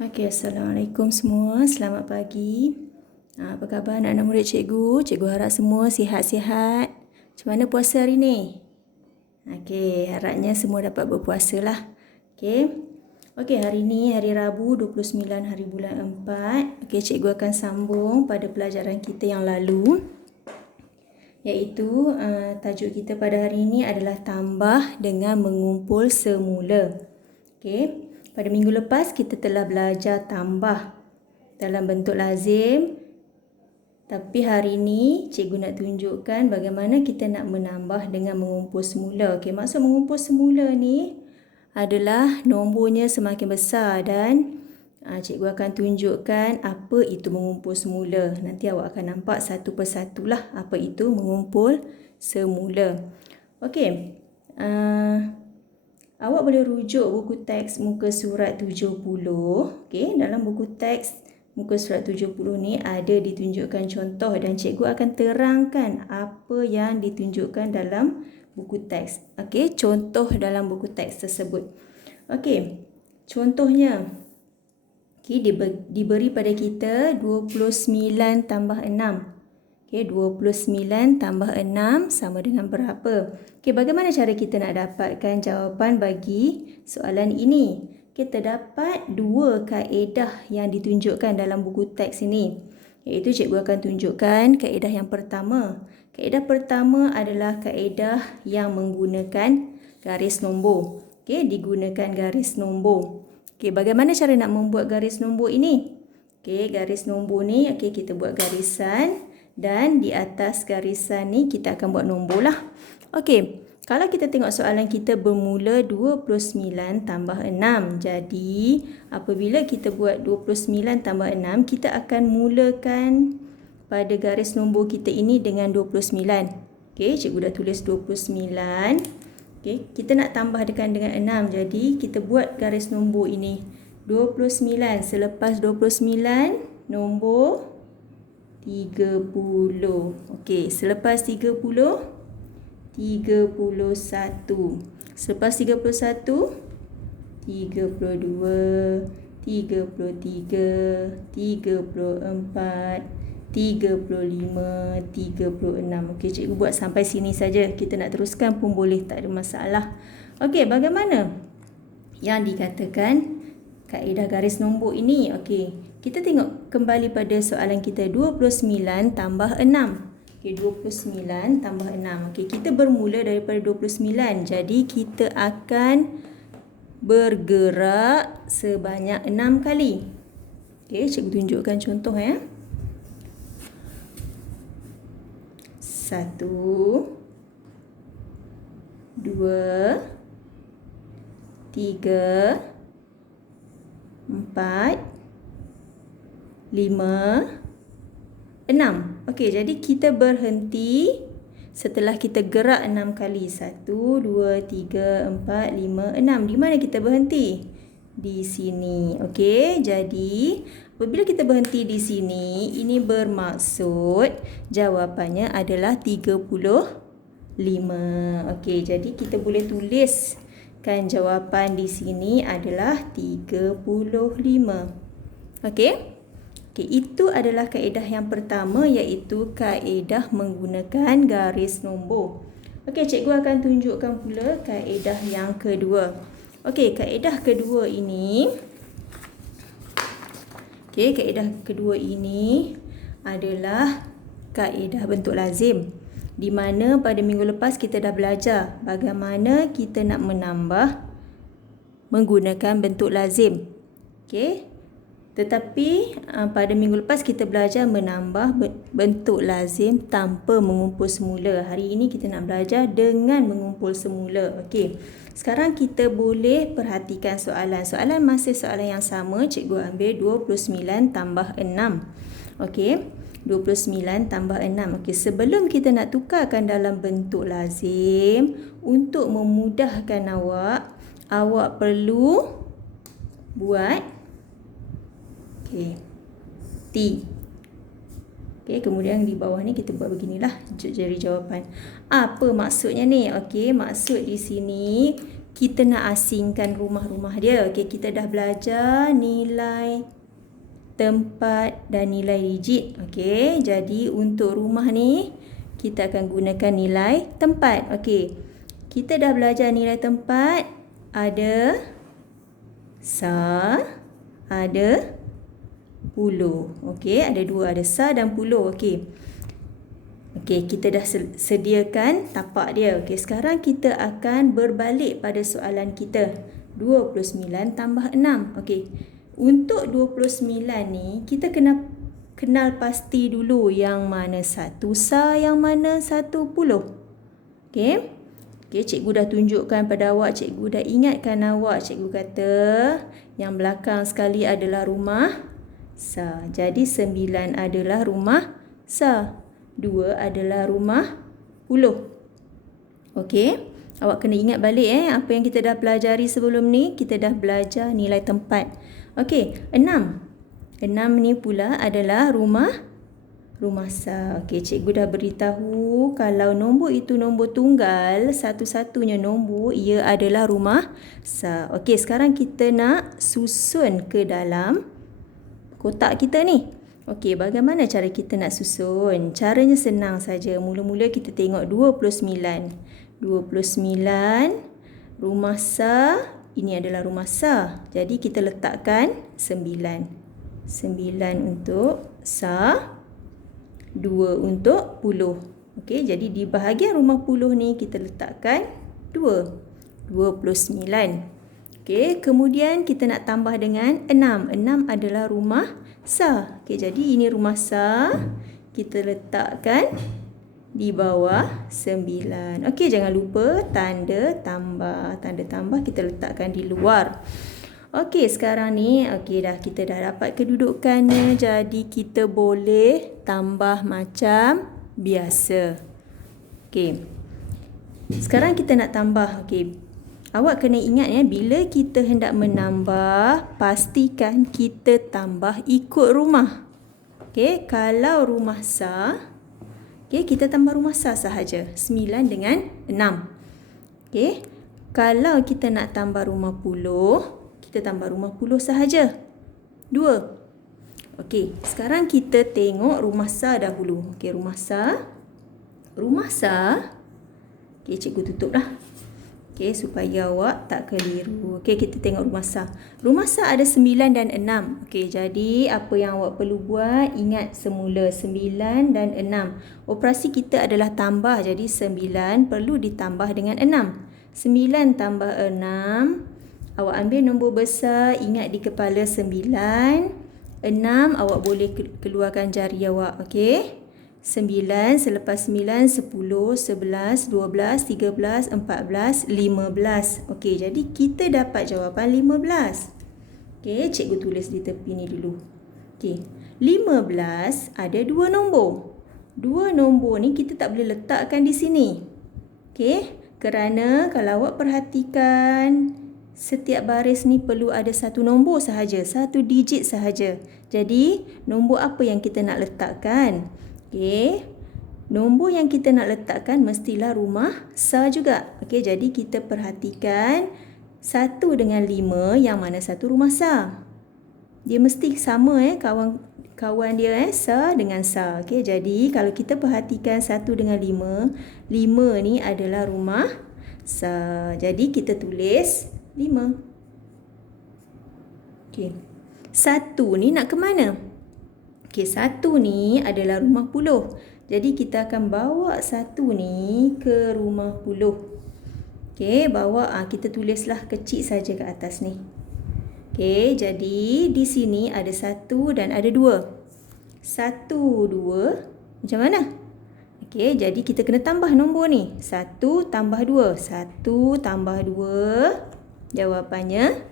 Assalamualaikum semua. Selamat pagi. Apa khabar anak-anak murid cikgu? Cikgu harap semua sihat-sihat. Macam mana puasa hari ni? Harapnya semua dapat berpuasa lah. Hari ni hari Rabu 29 hari bulan 4. Cikgu akan sambung pada pelajaran kita yang lalu. Iaitu tajuk kita pada hari ini adalah tambah dengan mengumpul semula. Pada minggu lepas kita telah belajar tambah dalam bentuk lazim. Tapi hari ini cikgu nak tunjukkan bagaimana kita nak menambah dengan mengumpul semula. Maksud mengumpul semula ni adalah nombornya semakin besar dan cikgu akan tunjukkan apa itu mengumpul semula. Nanti awak akan nampak satu persatu lah apa itu mengumpul semula. Awak boleh rujuk buku teks muka surat 70. Dalam buku teks muka surat 70 ni ada ditunjukkan contoh dan cikgu akan terangkan apa yang ditunjukkan dalam buku teks. Contoh dalam buku teks tersebut. Contohnya diberi pada kita 29 tambah 6. 29 tambah 6 sama dengan berapa? Bagaimana cara kita nak dapatkan jawapan bagi soalan ini? Kita dapat dua kaedah yang ditunjukkan dalam buku teks ini. Iaitu cikgu akan tunjukkan kaedah yang pertama. Kaedah pertama adalah kaedah yang menggunakan garis nombor. Digunakan garis nombor. Bagaimana cara nak membuat garis nombor ini? Garis nombor ni kita buat garisan. Dan di atas garisan ni kita akan buat nombor lah. Kalau kita tengok soalan kita bermula 29 tambah 6. Jadi, apabila kita buat 29 tambah 6, kita akan mulakan pada garis nombor kita ini dengan 29. Cikgu dah tulis 29. Kita nak tambahkan dengan 6. Jadi, kita buat garis nombor ini. 29. Selepas 29, nombor 30. Selepas 30, 31. Selepas 31, 32, 33, 34, 35, 36. Cikgu buat sampai sini saja. Kita nak teruskan pun boleh, tak ada masalah. Bagaimana yang dikatakan kaedah garis nombor ini? Kita tengok kembali pada soalan kita 29 tambah 6. 29 tambah 6. Kita bermula daripada 29. Jadi kita akan bergerak sebanyak 6 kali. Cikgu tunjukkan contoh ya. 1 2 3 4 5, 6. Jadi kita berhenti setelah kita gerak 6 kali. 1, 2, 3, 4, 5, 6. Di mana kita berhenti? Di sini. Jadi apabila kita berhenti di sini, ini bermaksud jawapannya adalah 35. Jadi kita boleh tuliskan jawapan di sini adalah 35. Itu adalah kaedah yang pertama, iaitu kaedah menggunakan garis nombor. Cikgu akan tunjukkan pula kaedah yang kedua. Kaedah kedua ini adalah kaedah bentuk lazim. Di mana pada minggu lepas kita dah belajar bagaimana kita nak menambah menggunakan bentuk lazim. Tetapi pada minggu lepas kita belajar menambah bentuk lazim tanpa mengumpul semula. Hari ini kita nak belajar dengan mengumpul semula. Sekarang kita boleh perhatikan soalan. Soalan masih soalan yang sama. Cikgu ambil 29 tambah 6. 29 tambah 6. Sebelum kita nak tukarkan dalam bentuk lazim, untuk memudahkan awak perlu buat T. Kemudian di bawah ni kita buat beginilah jari jawapan. Apa maksudnya ni? Maksud di sini kita nak asingkan rumah-rumah dia. Okey, kita dah belajar nilai tempat dan nilai digit. Okey, jadi untuk rumah ni kita akan gunakan nilai tempat. Okey, kita dah belajar nilai tempat. Ada sa, ada puluh. Okey, ada dua, ada sa dan puluh. Okey. Okey, kita dah sediakan tapak dia. Okey, sekarang kita akan berbalik pada soalan kita. 29 tambah 6. Okey. Untuk 29 ni, kita kena kenal pasti dulu yang mana satu sa, yang mana satu puluh. Okey. Okey, cikgu dah tunjukkan pada awak, cikgu dah ingatkan awak. Cikgu kata yang belakang sekali adalah rumah sa. Jadi 9 adalah rumah sa. 2 adalah rumah puluh. Okey. Awak kena ingat balik apa yang kita dah pelajari sebelum ni. Kita dah belajar nilai tempat. Okey, 6. 6 ni pula adalah rumah sa. Okey, cikgu dah beritahu kalau nombor itu nombor tunggal, satu-satunya nombor, ia adalah rumah sa. Okey, sekarang kita nak susun ke dalam kotak kita ni. Okey, bagaimana cara kita nak susun? Caranya senang saja. Mula-mula kita tengok 29. 29 rumah sa, ini adalah rumah sa. Jadi kita letakkan 9. 9 untuk sa, 2 untuk puluh. Okey, jadi di bahagian rumah puluh ni kita letakkan 2. 29. Okey, kemudian kita nak tambah dengan 6. 6 adalah rumah sa. Okey, jadi ini rumah sa. Kita letakkan di bawah 9. Okey, jangan lupa tanda tambah. Tanda tambah kita letakkan di luar. Okey, sekarang ni kita dah dapat kedudukannya. Jadi kita boleh tambah macam biasa. Okey. Sekarang kita nak tambah. Okey. Awak kena ingat bila kita hendak menambah, pastikan kita tambah ikut rumah. Okey, kalau rumah sa, okey, kita tambah rumah sa sahaja. 9 dengan 6. Okey. Kalau kita nak tambah rumah puluh, kita tambah rumah puluh sahaja. 2. Okey, sekarang kita tengok rumah sa dahulu. Okey, rumah sa. Rumah sa. Okey, cikgu tutup dah. Okey, supaya awak tak keliru. Okey, kita tengok rumah sa. Rumah sa ada 9 dan 6. Okey, jadi apa yang awak perlu buat, ingat semula 9 dan 6. Operasi kita adalah tambah. Jadi 9 perlu ditambah dengan 6. 9 tambah 6. Awak ambil nombor besar, ingat di kepala 9. 6, awak boleh keluarkan jari awak. Okey. 9, selepas 9, 10, 11, 12, 13, 14, 15. Okey, jadi kita dapat jawapan 15. Okey, cikgu tulis di tepi ni dulu. Okey, 15 ada 2 nombor. 2 nombor ni kita tak boleh letakkan di sini. Okey, kerana kalau awak perhatikan, setiap baris ni perlu ada satu nombor sahaja, satu digit sahaja. Jadi, nombor apa yang kita nak letakkan? Okey, nombor yang kita nak letakkan mestilah rumah sa juga. Okey, jadi kita perhatikan 1 dengan 5, yang mana satu rumah sa. Dia mesti sama kawan dia sa dengan sa. Okey, jadi kalau kita perhatikan 1 dengan 5, 5 ni adalah rumah sa. Jadi kita tulis 5. Okey, 1 ni nak ke mana? Okey, 1 ni adalah rumah puluh. Jadi kita akan bawa 1 ni ke rumah puluh. Okey, bawa kita tulislah kecil saja ke atas ni. Okey, jadi di sini ada 1 dan ada 2. 1, 2. Macam mana? Okey, jadi kita kena tambah nombor ni. 1 tambah 2. 1 tambah 2. Jawapannya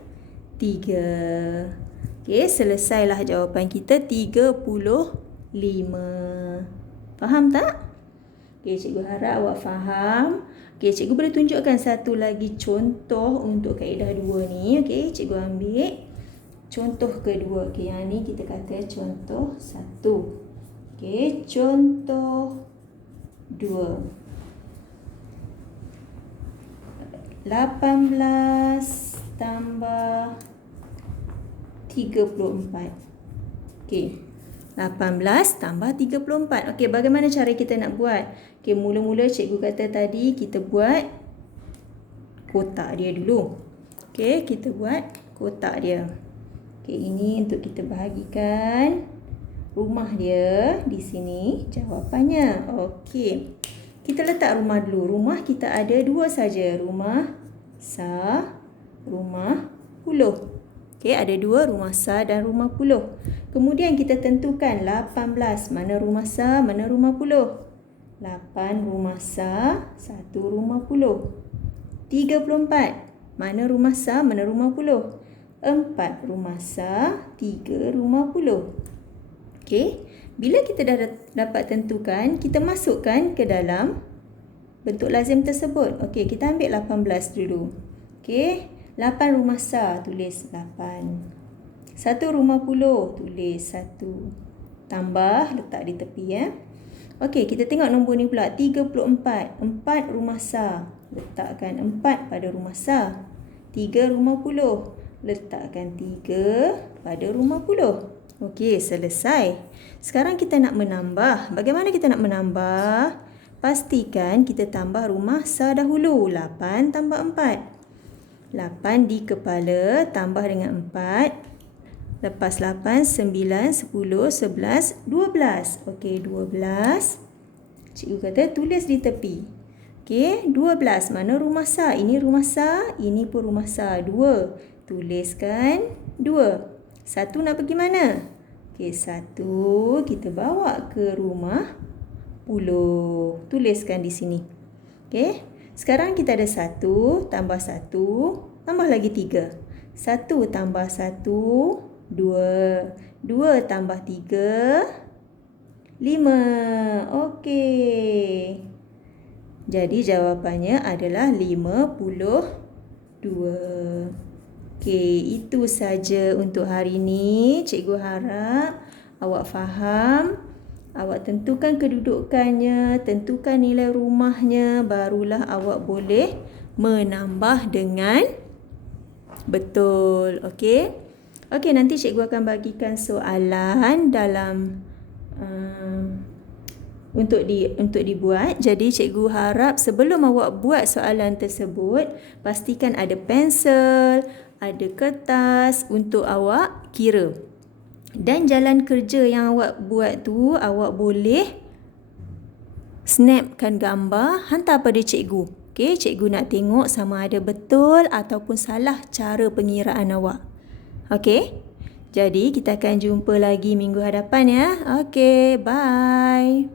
3. Okey, selesailah jawapan kita 35. Faham tak? Okey, cikgu harap awak faham. Okey, cikgu boleh tunjukkan satu lagi contoh untuk kaedah 2 ni. Okey, cikgu ambil contoh kedua. Okey, yang ni kita kata contoh 1. Okey, contoh 2. 18 tambah 34. Okey. 18 tambah 34. Okey, bagaimana cara kita nak buat? Okey, mula-mula cikgu kata tadi kita buat kotak dia dulu. Okey, kita buat kotak dia. Okey, ini untuk kita bahagikan rumah dia di sini jawapannya. Okey. Kita letak rumah dulu. Rumah kita ada dua saja. Rumah Sa, rumah Puluh. Okey, ada dua, rumah Sa dan rumah Puluh. Kemudian kita tentukan 18. Mana rumah Sa, mana rumah Puluh? 8 rumah Sa, 1 rumah Puluh. 34. Mana rumah Sa, mana rumah Puluh? 4 rumah Sa, 3 rumah Puluh. Okey, bila kita dah dapat tentukan, kita masukkan ke dalam bentuk lazim tersebut. Okey, kita ambil 18 dulu. Okey, 8 rumah Sa, tulis 8. 1 rumah Puluh, tulis 1. Tambah, letak di tepi ya. Okey, kita tengok nombor ni pula. 34. 4 rumah Sa. Letakkan 4 pada rumah Sa. 3 rumah Puluh. Letakkan 3 pada rumah Puluh. Okey, selesai. Sekarang kita nak menambah. Bagaimana kita nak menambah? Pastikan kita tambah rumah Sa dahulu. 8 tambah 4. 8 di kepala tambah dengan 4. Lepas 8, 9, 10, 11, 12. Okey, 12. Cikgu kata tulis di tepi. Okey, 12. Mana rumah Sa? Ini rumah Sa, ini pun rumah Sa. 2. Tuliskan 2. 1 nak pergi mana? Okey, 1 kita bawa ke rumah Puluh. Tuliskan di sini. Okey, sekarang kita ada 1 tambah 1 tambah lagi 3. 1 tambah 1, 2. 2 tambah 3, 5. Okey. Jadi jawapannya adalah 52. Okey, itu saja untuk hari ini. Cikgu harap awak faham. Awak tentukan kedudukannya, tentukan nilai rumahnya, barulah awak boleh menambah dengan betul. Okey. Okey, nanti cikgu akan bagikan soalan dalam untuk dibuat. Jadi cikgu harap sebelum awak buat soalan tersebut, pastikan ada pensel, ada kertas untuk awak kira. Dan jalan kerja yang awak buat tu, awak boleh snapkan gambar, hantar pada cikgu. Okey, cikgu nak tengok sama ada betul ataupun salah cara pengiraan awak. Okey, jadi kita akan jumpa lagi minggu hadapan ya. Okey, bye.